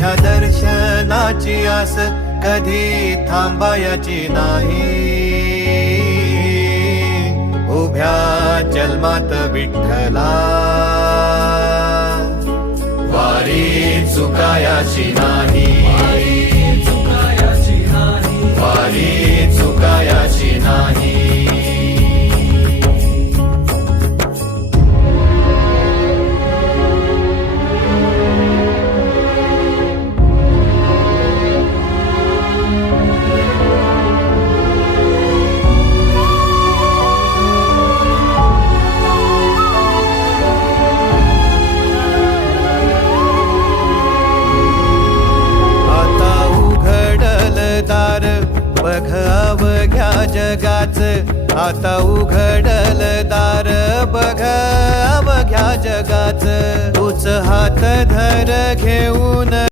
तुझ्या दर्शनाची आस कधी थांबायची नाही. उभ्या जन्मात विठ्ठला वारी चुकायाची नाही. वारी चुकायाची नाही. बघ अवघ्या जगाच आता उघडल दार. बघ अवघ्या जगाच तूच हात धर घेऊन